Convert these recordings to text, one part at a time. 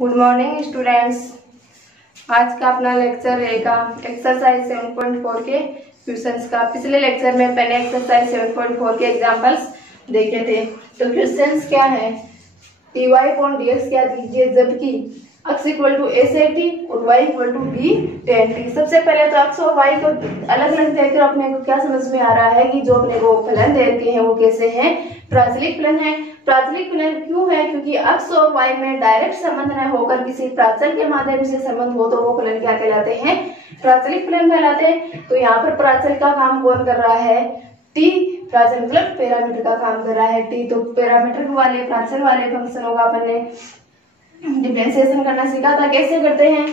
Good morning students. आज का अपना लेक्चर रहेगा एक्सरसाइज 7.4 के क्वेश्चंस का। पिछले लेक्चर में मैंने एक्सरसाइज 7.4 के एग्जांपल्स देखे थे। तो क्वेश्चंस क्या है, dy अपॉन dx क्या दीजिए जबकि x equal to a sec t और y equal to b tan t। सबसे पहले तो x और y को अलग अलग देखकर अपने को क्या समझ में आ रहा है कि जो अपने को फलन दे रखे हैं वो कैसे हैं, प्राचलिक फलन है। प्राचलिक फलन क्यों है? क्योंकि x और y में डायरेक्ट संबंध न होकर किसी प्राचल के माध्यम से संबंध हो तो वो फलन क्या कहलाते हैं, प्राचलिक फलन कहलाते हैं। तो यहाँ पर प्राचल का काम कौन कर रहा है, t। प्राचल मतलब पैरामीटर का काम कर रहा है t। तो पैरामीटर वाले प्राचल वाले फंक्शनों का अपन ने डिफरेंशिएशन करना सीखा था। कैसे करते हैं,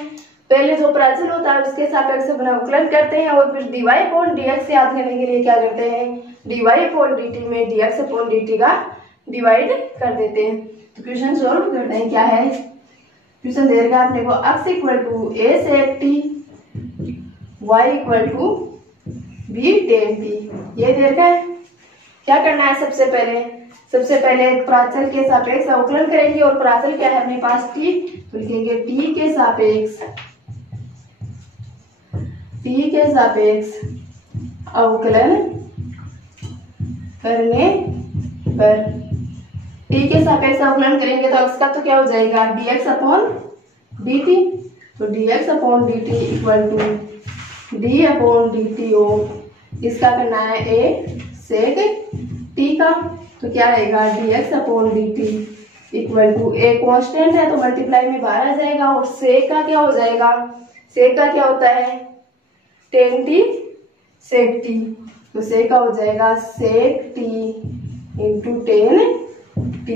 पहले जो प्राचल होता है उसके सापेक्ष अवकलन करते हैं और फिर dy अपॉन dx याद करने के लिए क्या करते हैं, dy अपॉन dt में dx अपॉन dt का डिवाइड कर देते हैं। तो क्वेश्चन सॉल्व करते हैं। क्या है क्वेश्चन दे रखा है अपने को, x equal to a sec t, y equal to b tan t। ये दे रखा है। क्या करना है, सबसे पहले प्राचल के सापेक्ष अवकलन करेंगे और प्राचल क्या है अपने पास t, तो लिखेंगे t के सापेक्ष अवकलन करने पर, t के सापेक्ष अवकलन करेंगे तो x का तो क्या हो जाएगा dx अपॉन dt। तो dx upon dt equal to d upon dt हो, इसका करना है a सेक t का। तो क्या रहेगा dx upon dt equal to a constant है तो मल्टीप्लाई में बाहर आ जाएगा और सेक का क्या हो जाएगा, सेक का क्या होता है tan t सेक t। तो सेक का हो जाएगा सेक t इंटू tan t,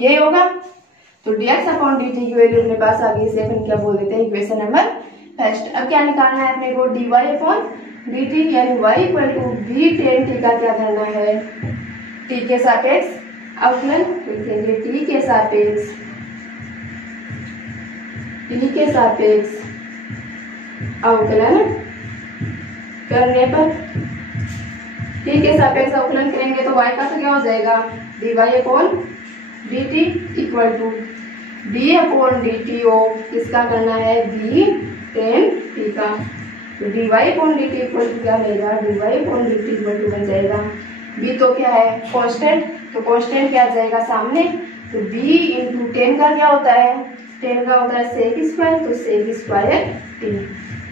ये होगा। तो dx अपॉन dt की वैल्यू अपने पास आ गई, इसे अपन क्या बोल देते हैं इक्वेशन नंबर फर्स्ट। अब क्या निकालना है अपने को, dy अपॉन dt यानी y equal to b tan t का क्या करना है, t के सापेक्ष अवकलन। लिखेंगे t के सापेक्ष अवकलन करने पर, t के सापेक्ष अवकलन करेंगे तो y का तो क्या हो जाएगा dy upon dt equal to d upon dt हो, किसका करना है b tan t का। तो dy upon dt equal to क्या रहेगा, dy upon dt equal to बन जाएगा b तो क्या है कांस्टेंट, तो कांस्टेंट क्या आ जाएगा सामने, तो b इंटू tan का क्या होता है, tan का होता है सेक स्क्वायर, तो सेक स्क्वायर t।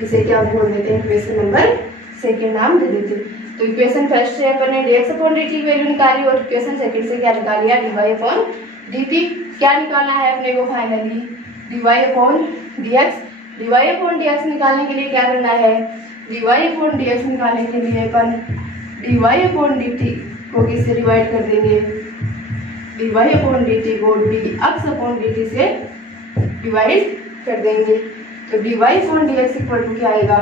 इसे क्या बोल देते हैं इक्वेशन नंबर सेकंड नाम दे देते हैं। तो इक्वेशन फर्स्ट से अपन ने dx अपॉन dt की वैल्यू निकाली और इक्वेशन सेकंड से क्या निकाल लिया dy अपॉन dt। क्या निकालना है अपने को finally dy upon dx। dy upon dx निकालने के लिए क्या करना है, dy अपॉन dx निकालने के लिए अपन dy अपॉन dt को किससे डिवाइड कर देंगे, dy अपॉन dt को dx अपॉन dt से डिवाइड कर देंगे। तो dy upon dx equal to क्या आएगा,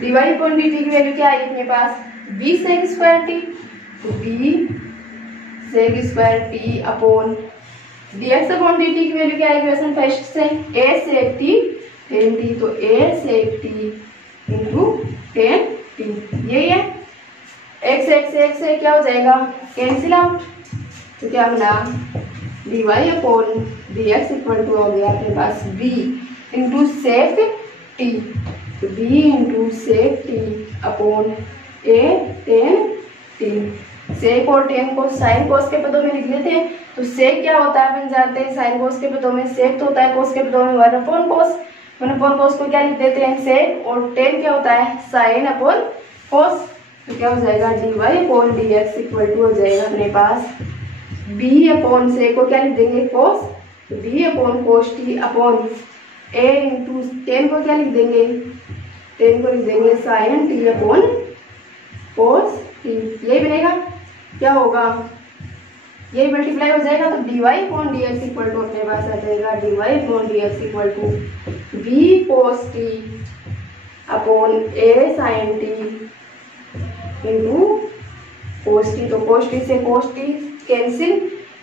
dy अपॉन dt की वैल्यू क्या आएगी अपने पास b सेक स्क्वायर t, तो b sec square t upon dx upon dt की वैल्यू क्या आएगी क्वेश्चन फर्स्ट से a sec t tan t, तो a sec t into tan t, यही है। x से क्या हो जाएगा कैंसिल आउट, तो क्या बना dy upon dx equal to हो गया अपने पास b इंटू सेक t, तो b into sec t upon a tan t। Sec और tan को साइन कोस के पदों में लिख लेते हैं। तो सेक क्या होता है अपन जानते हैं, साइन कोस के पदों में सेक तो होता है, कोस के पदों में 1 अपॉन कोस को क्या लिख देते हैं सेक, और tan क्या होता है साइन अपॉन कोस। तो क्या हो जाएगा dy upon dx equal to हो जाएगा अपने पास b अपॉन सेक को क्या लिख देंगे कोस, तो b upon cos t upon a into tan को क्या लिख देंगे, tan को लिख देंगे sine t upon cos t। यही बनेगा, क्या होगा यही मल्टीप्लाई हो जाएगा। तो dy upon dx equal to अपने पास आ जाएगा dy upon dx equal to b cos t upon a sin t into cos t। तो cos t से cos t cancel,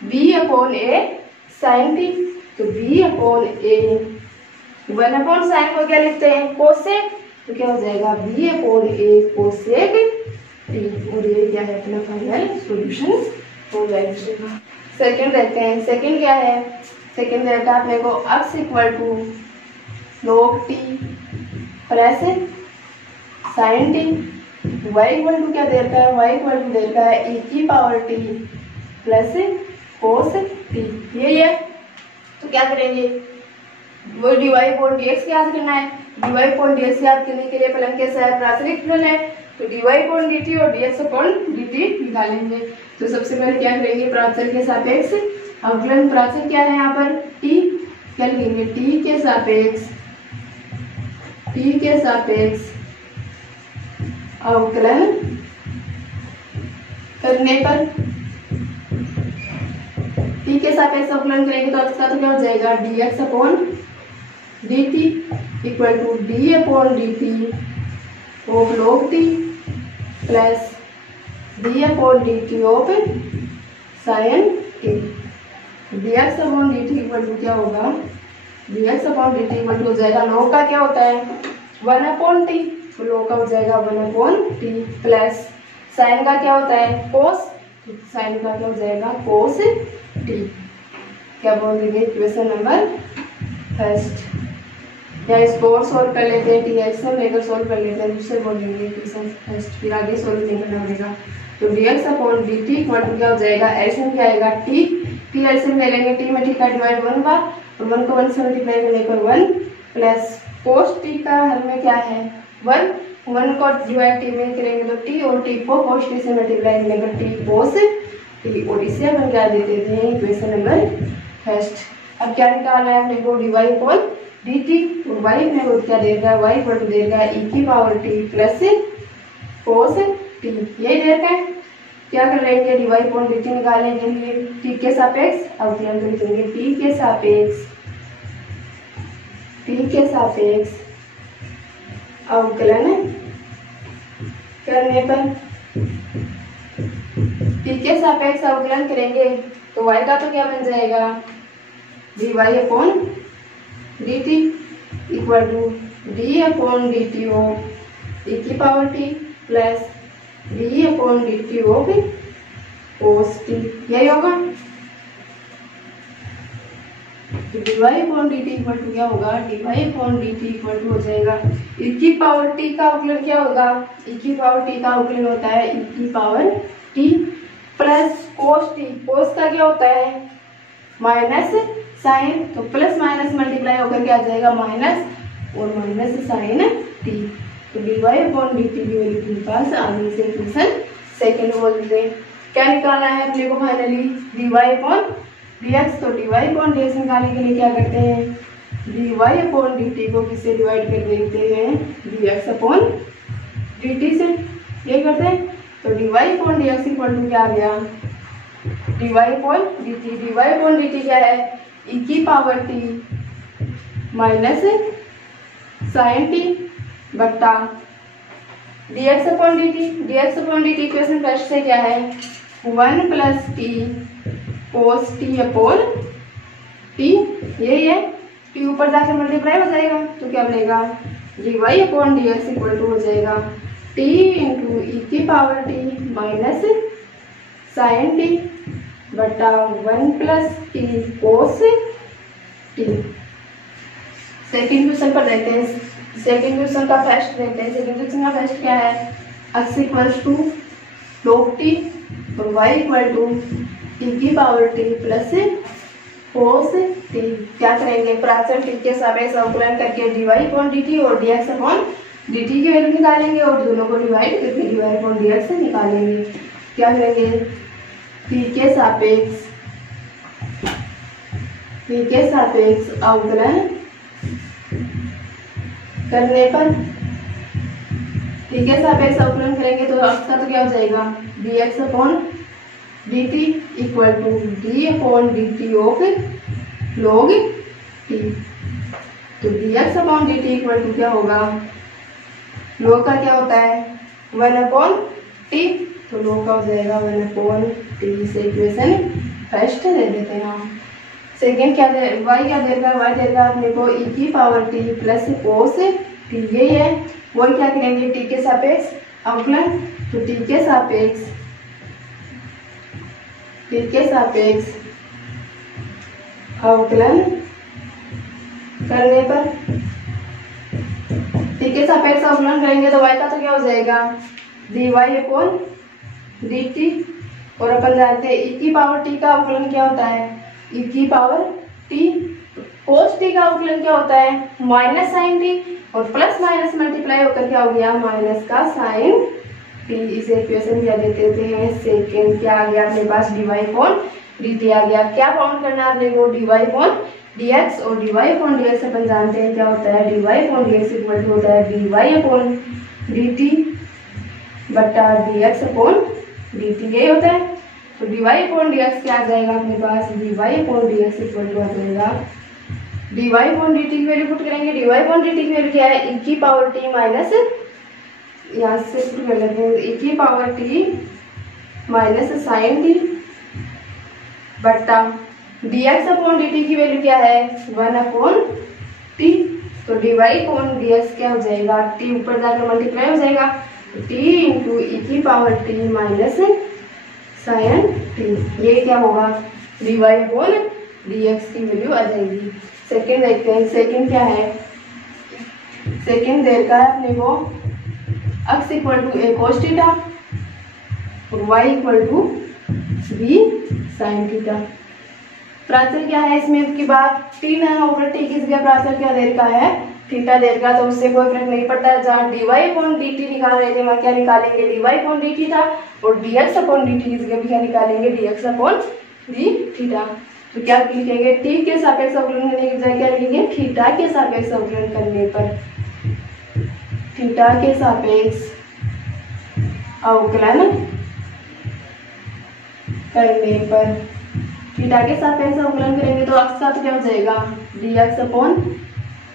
b upon a sin t, तो b upon a 1 upon sine को क्या लिखते हैं कोसेक, तो क्या हो जाएगा b upon a cosec t। और ये क्या है अपना फाइनल सॉल्यूशन हो जाएगा। सेकंड देखते हैं, सेकंड क्या है, सेकेंड दे रखा है अपने को x equal to log t plus sine t, y equal to क्या दे रखा है, y इक्वल टू दे रखा है e की power t plus cos t, यही है। तो क्या करेंगे, वो dy अपॉन dx याद करना है। dy अपॉन dx याद करने के लिए फलन कैसा है, प्राचलिक फलन है, तो dy अपॉन dt और dx अपॉन dt निकालेंगे। तो सबसे पहले क्या करेंगे, प्राचल के सापेक्ष अवकलन, प्राचल क्या है यहाँ पर t, क्या लिखेंगे t के सापेक्ष अवकलन करने पर, t के सापेक्ष अवकलन करेंगे तो इसका तो क्या हो जाएगा, dx upon dt equal to d upon dt of log t plus d upon dt of sine t। dx upon dt equal to क्या होगा, dx upon dt equal to हो जाएगा, log का क्या होता है 1 अपॉन t, तो log का हो जाएगा 1 अपॉन t प्लस साइन का क्या होता है cos, तो साइन का क्या हो जाएगा cos t। क्या बोल देंगे, इक्वेशन नंबर फर्स्ट, या इसको और सोल्व कर लेते हैं, टी एक्स हम लेकर सोल्व कर लेते हैं, दूसरे बोल देंगे इक्वेशन फर्स्ट, फिर आगे सोल्व नहीं करना पड़ेगा। तो dx upon dt equal to क्या हो जाएगा, एल्सियम क्या आएगा t एल्सियम ले लेंगे, t में t का डिवाइड 1 बार और 1 को 1 से मल्टीप्लाई करने पर 1 प्लस cos t का हल में क्या है 1 को डिवाइड t में करेंगे तो t और t को cos t से मल्टीप्लाई करने पर t cos t, और इसे अपन क्या दे देते हैं इक्वेशन नंबर फर्स्ट। अब क्या निकालना है अपने को, dy अपॉन dt, और y अपने को क्या दे रहा है, y इक्वल टू दे रहा है e की power t plus cos t, यही दे रखा है। क्या कर लेंगे, dy अपॉन dt निकालने के लिए t के सापेक्ष अवकलन तो लिखेंगे t के सापेक्ष अवकलन करने पर, t के सापेक्ष अवकलन करेंगे तो y का तो क्या बन जाएगा, dy upon dt equal to d upon dt of e की power t plus d upon dt of cos t, यही होगा। तो dy upon dt equal to क्या होगा, dy upon dt equal to हो जाएगा e की पावर t का अवकलन क्या होगा, e की पावर t का अवकलन होता है e की power t plus cos t, cos का क्या होता है माइनस साइन, तो प्लस माइनस मल्टीप्लाई होकर क्या आ जाएगा माइनस और माइनस साइन t। तो dy अपॉन dt की वैल्यू के पास आगे से इक्वेशन सेकंड बोल दें। क्या निकालना है अपने को फाइनली, dy अपॉन dx, तो dy अपॉन dx निकालने के लिए क्या करते हैं, dy अपॉन dt को किससे डिवाइड कर देते हैं, dx अपॉन dt से, ये करते हैं। तो dy upon dx equal to क्या आ गया, dy अपॉन dt क्या है e की power t minus sine t बट्टा dx upon dt equation first से क्या है 1 plus t cos t upon t, यही है, t ऊपर जाकर मल्टीप्लाई हो जाएगा तो क्या बनेगा dy upon dx equal to हो जाएगा t इंटू e की power t minus sine t बटा 1 plus t cos t। Second question पर देखते हैं, सेकेंड क्वेश्चन का फर्स्ट देखते हैं। सेकेंड क्वेश्चन का फर्स्ट क्या है, x equals to log t और y इक्वल टू e की power t plus cos t। क्या करेंगे, प्राचल t के सापेक्ष अवकलन करके dy अपॉन dt और dx अपॉन dt की वैल्यू निकालेंगे और दोनों को डिवाइड करके dy अपॉन dx से निकालेंगे। क्या करेंगे, t के सापेक्ष अवकलन करने पर, t के सापेक्ष अवकलन करेंगे तो आपका तो क्या हो जाएगा dx upon dt equal to d upon dt of log t। तो dx upon dt equal to क्या होगा, log का क्या होता है 1 अपॉन t, तो log का हो जाएगा 1 अपॉन t से इक्वेशन फर्स्ट दे देते हैं हम। सेकेंड क्या दे, y क्या देगा, y देगा अपने को e की power t plus cos t, यही है। वही क्या करेंगे t के सापेक्ष अवकलन, तो t के सापेक्ष अवकलन करने पर टी के सापेक्ष अवकलन करेंगे तो y का तो क्या हो जाएगा dy अपॉन dt। और अपन जानते हैं e की पावर t का अवकलन क्या होता है e की पावर t। cos t का अवकलन क्या होता है माइनस साइन t और प्लस माइनस मल्टीप्लाई होकर क्या हो गया माइनस का साइन t। इसे इक्वेशन क्या देते हैं सेकेंड। क्या आ गया अपने पास dy अपॉन dt आ गया। क्या फाउंड करना है अपने को dy अपॉन dx। और dy अपॉन dx अपन जानते हैं क्या होता है dy upon dx equal to होता है dy अपॉन dt बटा dx अपॉन dt यही होता है। तो dy अपॉन dx क्या आ जाएगा अपने पास dy upon dx equal to आ जाएगा dy अपॉन dt की वैल्यू पुट करेंगे। dy अपॉन dt की वैल्यू क्या है e की पावर t माइनस यहाँ से पुट कर लेते हैं e की power t minus sine t बट्टा dx अपॉन dt की वैल्यू क्या है 1 अपॉन t। तो dy अपॉन dx क्या हो जाएगा t ऊपर जाकर मल्टीप्लाई हो जाएगा t इंटू e की power t minus sine t। ये क्या होगा dy अपॉन dx की वैल्यू आ जाएगी। सेकंड देखते हैं। सेकंड क्या है सेकंड देर का है अपने को x equal to a cos theta और y equal to b sine theta. प्राचल क्या है इसमें की बात t ना होकर t की जगह प्राचल क्या देर का है थीटा देर का। तो उससे कोई फर्क नहीं पड़ता। जहाँ dy अपॉन dt निकाल रहे थे वहाँ क्या निकालेंगे dy अपॉन d थीटा और dx अपॉन dt की जगह भी क्या निकालेंगे dx अपॉन d थीटा। तो क्या लिखेंगे t के सापेक्ष अवकलन करने की बजाय क्या लिखेंगे थीटा के सापेक्ष अवकलन करने पर थीटा के सापेक्ष अवकलन करने पर थीटा के सापेक्ष अवकलन करेंगे तो x का तो क्या हो जाएगा dx upon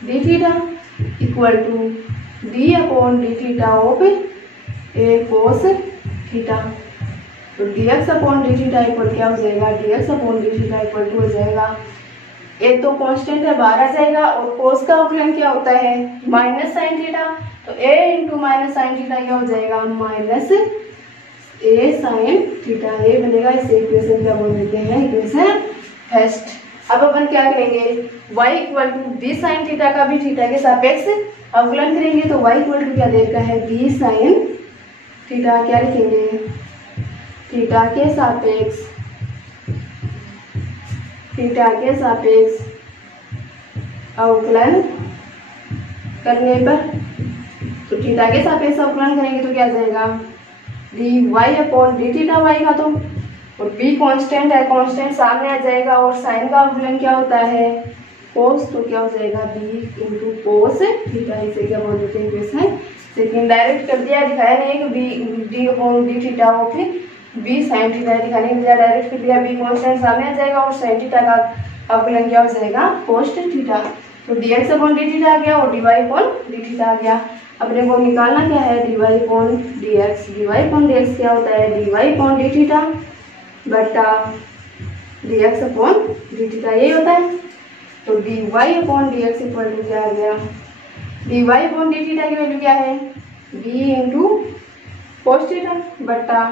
d theta equal to d upon d theta of a cos theta. तो dx upon d theta equal क्या हो जाएगा dx upon d theta equal to हो जाएगा a तो कांस्टेंट है बाहर आ जाएगा और cos का अवकलन क्या होता है माइनस साइन थीटा। तो a into minus sine theta क्या हो जाएगा माइनस a साइन थीटा। ये बनेगा। इसे इक्वेशन क्या बोल देते हैं इक्वेशन फर्स्ट। अब अपन क्या करेंगे y equal to b sine theta का भी थीटा के सापेक्ष अवकलन करेंगे। तो y इक्वल टू क्या देगा है b साइन थीटा। क्या लिखेंगे थीटा के सापेक्ष अवकलन करने पर। तो थीटा के सापेक्ष अवकलन करेंगे तो क्या जाएगा dy upon d theta y का तो और b कांस्टेंट है कांस्टेंट सामने आ जाएगा और साइन का अवकलन क्या होता है cos। तो क्या हो जाएगा b इंटू cos थीटा। इसे क्या बोल देते हैं इक्वेशन सेकंड। डायरेक्ट कर दिया दिखाया नहीं है कि d अपॉन d थीटा हो फिर b साइन थीटा दिखाने के बजाय डायरेक्ट कर दिया b कांस्टेंट सामने आ जाएगा और साइन थीटा का अवकलन क्या हो जाएगा cos थीटा। तो dx अपॉन d थीटा आ गया और dy अपॉन d थीटा आ गया। अपने को निकालना क्या है dy upon dx। dy upon dx क्या होता है dy अपॉन d थीटा बटा dx अपॉन d थीटा यही होता है। तो dy upon dx equal to क्या आ गया dy अपॉन d थीटा की वैल्यू क्या है b इंटू cos थीटा बटा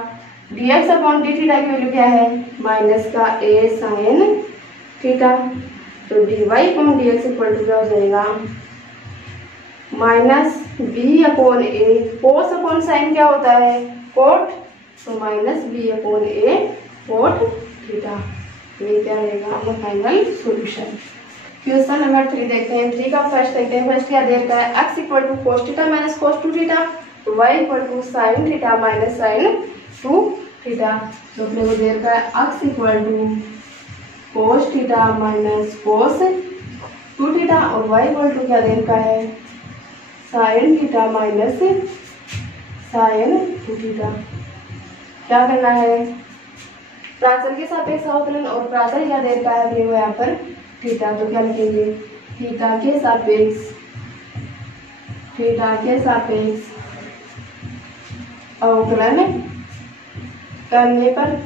dx अपॉन d थीटा की वैल्यू क्या है माइनस का a साइन थीटा। तो dy upon dx equal to क्या हो जाएगा minus b upon a। cos upon sine क्या होता है cot। तो माइनस b upon a cot theta. ये क्या रहेगा अपना फाइनल सॉल्यूशन। क्वेश्चन नंबर 3 देखते हैं। 3 का फर्स्ट देखते हैं। फर्स्ट क्या देर का है x equal to cos theta minus cos 2 theta y equal to sine theta minus sine 2 theta. तो अपने को देर का है x equal to cos theta minus cos 2 theta और y इक्वल टू क्या देर का है sine theta minus sine 2 theta. क्या करना है प्राचल के सापेक्ष अवकलन और प्राचल क्या देर का है अपने को यहाँ पर थीटा। तो क्या लिखेंगे थीटा के सापेक्ष अवकलन करने पर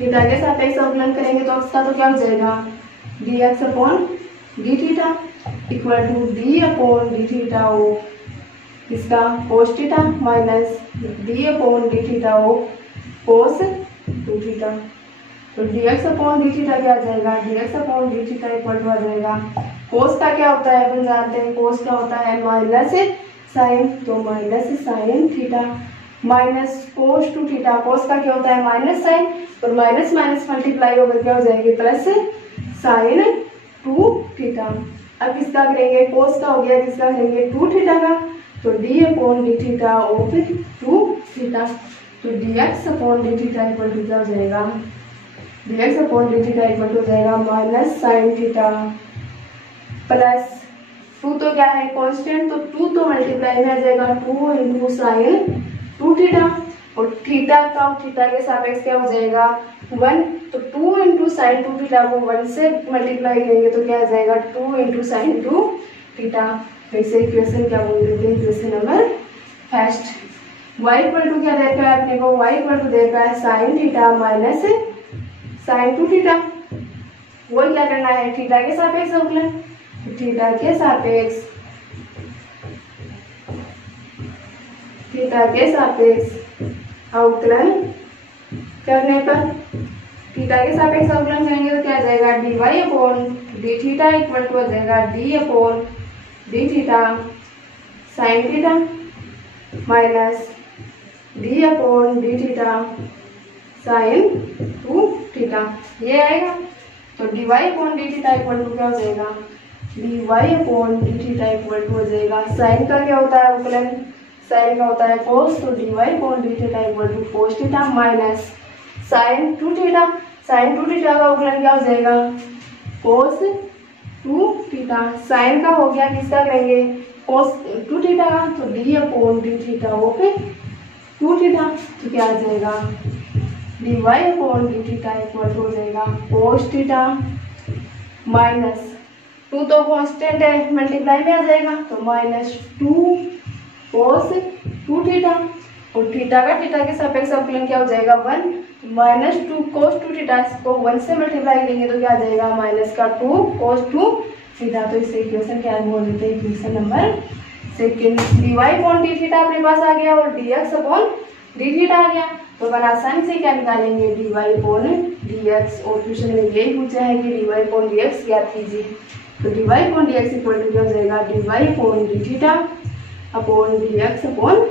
थीटा के सापेक्ष अवकलन करेंगे तो उसका तो क्या हो जाएगा dx upon d theta equal to d upon d theta ओ इसका cos theta minus d upon d theta ओ cos 2 थीटा। तो dx अपॉन डी थीटा क्या आ जाएगा, dx upon D theta equal to आ जाएगा कोस का क्या होता है अपन जानते हैं, कोस का होता है माइनस साइन, तो minus sine theta minus cos two theta, cos का क्या होता है माइनस साइन, और माइनस माइनस मल्टीप्लाई होकर क्या हो जाएगी प्लस साइन टू थीटा। अब किसका करेंगे, कोस का हो गया, किसका करेंगे टू थीटा का, तो D upon D theta of two theta, तो dx upon D theta equal to क्या हो जाएगा, dx upon D theta equal to हो जाएगा minus sine theta plus two तो क्या है कांस्टेंट, तो टू तो मल्टीप्लाई में आ जाएगा 2 इंटू साइन टू थीटा, और थीटा का थीटा के सापेक्ष क्या हो जाएगा 1, तो 2 इंटू साइन टू थीटा को 1 से मल्टीप्लाई करेंगे तो क्या आ जाएगा 2 इंटू साइन टू थीटा। वैसे इक्वेशन क्या बोल देते हैं, equation number first. y equal to क्या दे रखा है अपने को, y इक्वल टू दे रखा है sine theta minus sine two theta, वो क्या करना है थीटा के सापेक्ष अवकलन, थीटा के सापेक्ष, थीटा के सापेक्ष अवकलन करने पर, थीटा के सापेक्ष अवकलन करेंगे तो क्या आ जाएगा dy upon D theta equal to आ जाएगा d upon D theta sine theta minus d upon D theta sine two theta, ये आएगा। तो dy upon D theta equal to क्या हो जाएगा, dy upon D theta equal to हो जाएगा, साइन का क्या होता है अवकलन, साइन का होता है कोस, तो dy upon D theta equal to cos theta minus sine two theta, sine two theta का अवकलन क्या हो जाएगा कोस टू थीटा, साइन का हो गया, किसका करेंगे कोस टू थीटा का, तो D upon D theta of two theta, तो क्या आ जाएगा dy upon D theta equal to हो जाएगा कोस थीटा माइनस टू तो कांस्टेंट है मल्टीप्लाई में आ जाएगा, तो माइनस 2 कोस टू थीटा, और थीटा का थीटा के सापेक्ष अवकलन क्या हो जाएगा 1, माइनस 2 कोस टू थीटा को 1 से मल्टीप्लाई करेंगे तो क्या आ जाएगा माइनस का 2 कोस टू थीटा। तो इस इक्वेशन क्या बोल देते हैं, equation number second. dy upon D theta अपने पास आ गया और dx अपॉन डी थीटा आ गया, तो अपन आसानी से क्या निकालेंगे dy अपॉन dx, और क्वेश्चन में यही पूछा है कि dy अपॉन dx ज्ञात कीजिए, तो dy upon dx equal to क्या हो जाएगा dy upon D theta upon dx upon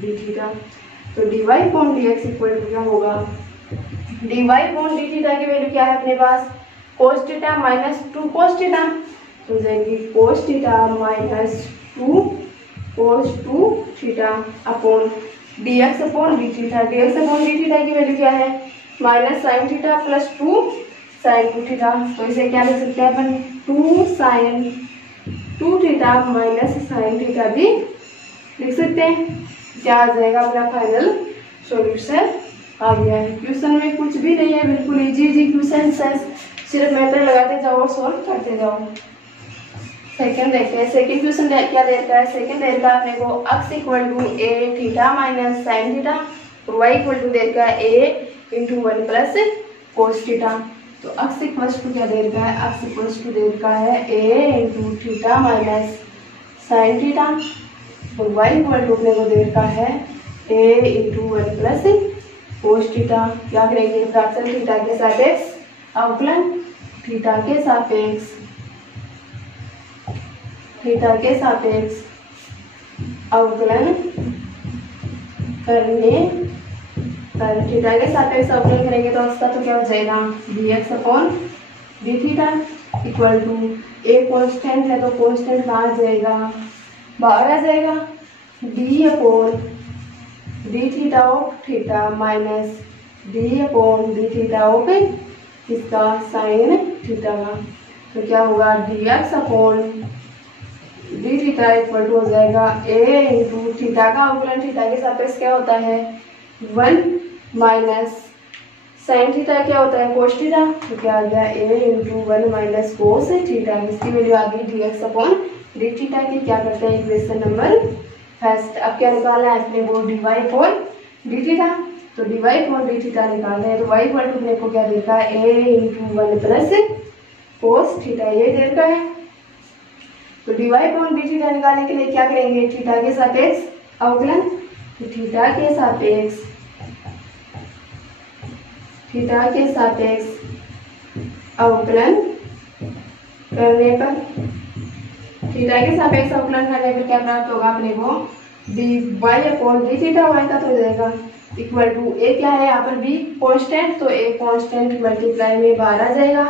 D theta, तो dy upon dx equal to क्या होगा, dy अपॉन डी थीटा की वैल्यू क्या है अपने पास cos theta minus 2 cos theta, तो जाएगी cos theta minus 2 cos 2 theta upon dx upon D theta, dx upon D theta की वैल्यू क्या है minus sine theta plus 2 sine 2 theta, तो इसे क्या लिख सकते हैं अपन 2 sine 2 theta minus sine theta भी लिख सकते हैं। क्या आ जाएगा अपना फाइनल सॉल्यूशन आ गया है। क्वेश्चन में कुछ भी नहीं है, बिल्कुल इजी क्वेश्चन है, सिर्फ मेथड लगाते जाओ और सॉल्व करते जाओ। सेकंड देखते हैं, सेकंड क्वेश्चन क्या दे रखा है, सेकंड दे रखा है अपने को x equal to a theta minus sine theta, और y इक्वल टू दे रखा है a into 1 plus cos theta, तो x इक्वल टू क्या दे रखा है, x इक्वल टू दे रखा है a into theta minus sine theta, और y इक्वल टू अपने को दे रखा है a into 1 plus cos theta. क्या करेंगे फ्रैक्शन थीटा के सापेक्ष अवकलन, थीटा के सापेक्ष, थीटा के सापेक्ष अवकलन करने पर, थीटा के सापेक्ष अवकलन करेंगे तो उसका तो क्या हो जाएगा dx upon D theta equal to a constant है तो कांस्टेंट कहाँ आ जाएगा बाहर आ जाएगा, d upon D theta of theta minus d upon D theta of इसका साइन थीटा का, तो क्या होगा dx upon D theta equal to हो जाएगा a इंटू थीटा का अवकलन थीटा के सापेक्ष क्या होता है 1 माइनस साइन थीटा क्या होता है कोस थीटा, तो क्या आ गया a into 1 minus cos theta, इसकी वैल्यू आ गई dx अपॉन डी थीटा की। क्या करते हैं इक्वेशन नंबर फर्स्ट, अब क्या निकालना है अपने को dy अपॉन डी थीटा, तो dy अपॉन डी थीटा निकालना है, तो y इक्वल टू अपने को क्या देखा है a into 1 plus cos theta, ये दे रखा है। तो dy अपॉन डी थीटा निकालने के लिए क्या करेंगे थीटा के सापेक्ष अवकलन, तो थीटा के सापेक्ष थीटा के सापेक्ष अवकलन करने पर, थीटा के सापेक्ष अवकलन करने पर क्या प्राप्त होगा अपने को, dy upon D theta Y का तो हो जाएगा इक्वल टू, ए क्या है यहाँ पर बी कांस्टेंट, तो ए कांस्टेंट मल्टीप्लाई में बाहर आ जाएगा,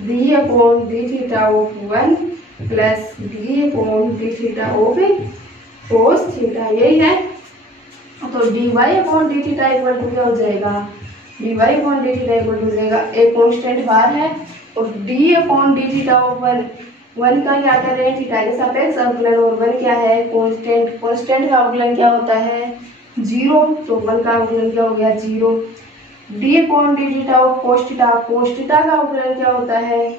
D upon D theta of 1 plus D upon D theta of cos theta, यही है। तो dy upon D theta equal to क्या हो जाएगा, dy upon D theta equal to हो जाएगा, ए कांस्टेंट बाहर है और d upon D theta of 1 का क्या कर रहे हैं, थीटा के सापेक्ष अवकलन, और 1 क्या है कांस्टेंट, कांस्टेंट का अवकलन क्या होता है 0, तो 1 का अवकलन क्या हो गया 0, d upon D theta of cos theta, कोस थीटा का अवकलन क्या होता है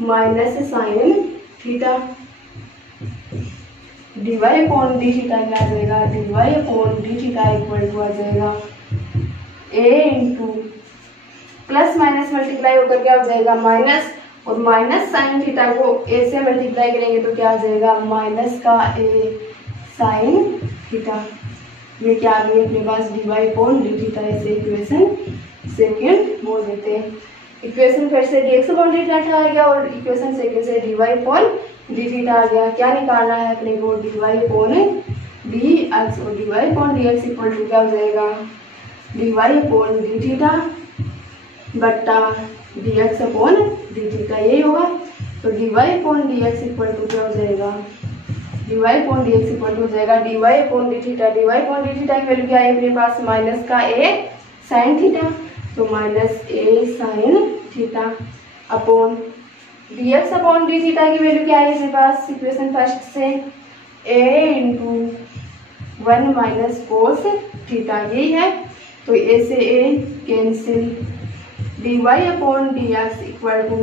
minus sine theta, dy upon D theta क्या आ जाएगा, dy upon D theta equal to आ जाएगा a into plus minus multiply होकर क्या हो जाएगा माइनस, और माइनस साइन थीटा को a से मल्टीप्लाई करेंगे तो क्या आ जाएगा माइनस का a साइन थीटा, ये क्या आ गई अपने पास dy अपॉन डी थीटा, ऐसे इक्वेशन सेकंड बोल देते हैं। इक्वेशन फिर से dx अपॉन डी थीटा आ गया और इक्वेशन सेकंड से dy अपॉन डी थीटा आ गया। क्या निकालना है अपने को, dy अपॉन dx, और dy upon dx equal to क्या हो जाएगा, dy अपॉन डी थीटा बट्टा dx अपॉन डी थीटा, यही होगा। तो dy upon dx equal to क्या हो जाएगा, dy upon dx equal to हो जाएगा dy upon D theta, dy upon D theta की वैल्यू क्या है अपने पास माइनस का a साइन थीटा, तो minus a sine theta upon dx upon D theta की वैल्यू क्या है अपने पास इक्वेशन फर्स्ट से a into 1 minus cos theta, यही है। तो a से a cancel, dy upon dx equal to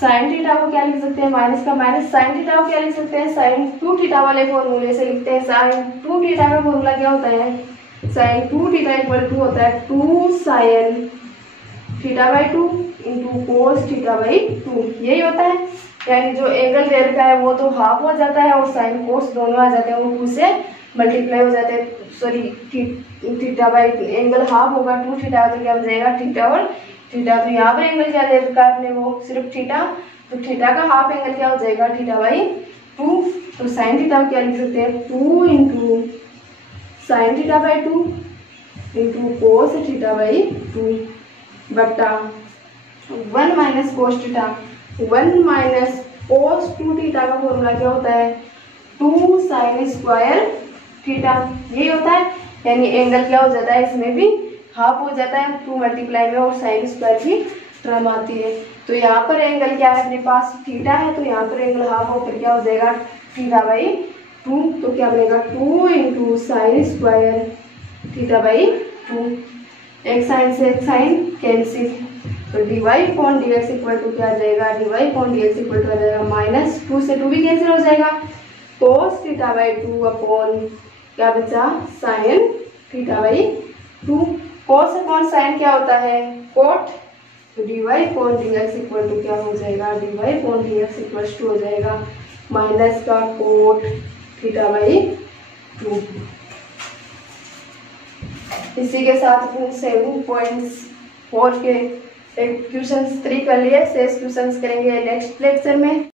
sine theta को क्या लिख सकते हैं माइनस का माइनस, साइन थीटा को क्या लिख सकते हैं साइन 2 थीटा वाले फॉर्मूले से लिखते हैं। साइन 2 थीटा का फॉर्मूला क्या होता है, साइन 2 थीटा इक्वल टू होता है 2 sign theta by 2 into cos theta by 2, यही होता है। यानी जो एंगल दे रखा है वो तो हाफ हो जाता है और साइन कोस दोनों आ जाते हैं, वो 2 से मल्टीप्लाई हो जाते हैं, sorry theta by angle half होगा 2 थीटा, तो क्या हो जाएगा थीटा और थीटा, तो यहाँ पर एंगल क्या दे रखा है आपने वो सिर्फ थीटा, तो थीटा का हाफ एंगल क्या हो जाएगा थीटा बाई 2, तो साइन थीटा क्या लिख सकते हैं 2 into sign theta by 2 into cos theta by 2 बट्टा 1 माइनस कोस थीटा, 1 माइनस कोस 2 थीटा का फॉर्मूला क्या होता है 2 साइन स्क्वायर थीटा, यही होता है। यानी एंगल क्या हो जाता है इसमें भी हाफ हो जाता है 2 मल्टीप्लाई में, और साइन स्क्वायर की टर्म आती है। तो यहाँ पर एंगल क्या है अपने पास थीटा है, तो यहाँ पर एंगल हाफ होकर क्या हो जाएगा थीटा बाई 2, तो क्या बनेगा 2 into sine square theta by 2, एक साइन से एक साइन कैंसिल, तो dy upon dx equal to क्या आ जाएगा, dy upon dx equal to आ जाएगा माइनस 2 से 2 भी कैंसिल हो जाएगा, कोस थीटा बाई 2 अपॉन क्या बचा sine theta by 2, cos upon sine क्या होता है कोट, तो dy upon dx equal to क्या हो जाएगा, dy upon dx equal to हो जाएगा माइनस का कोट थीटा बाई 2। इसी के साथ 7.4 के क्वेश्चन 3 कर लिए, शेष क्वेश्चन करेंगे नेक्स्ट लेक्चर में।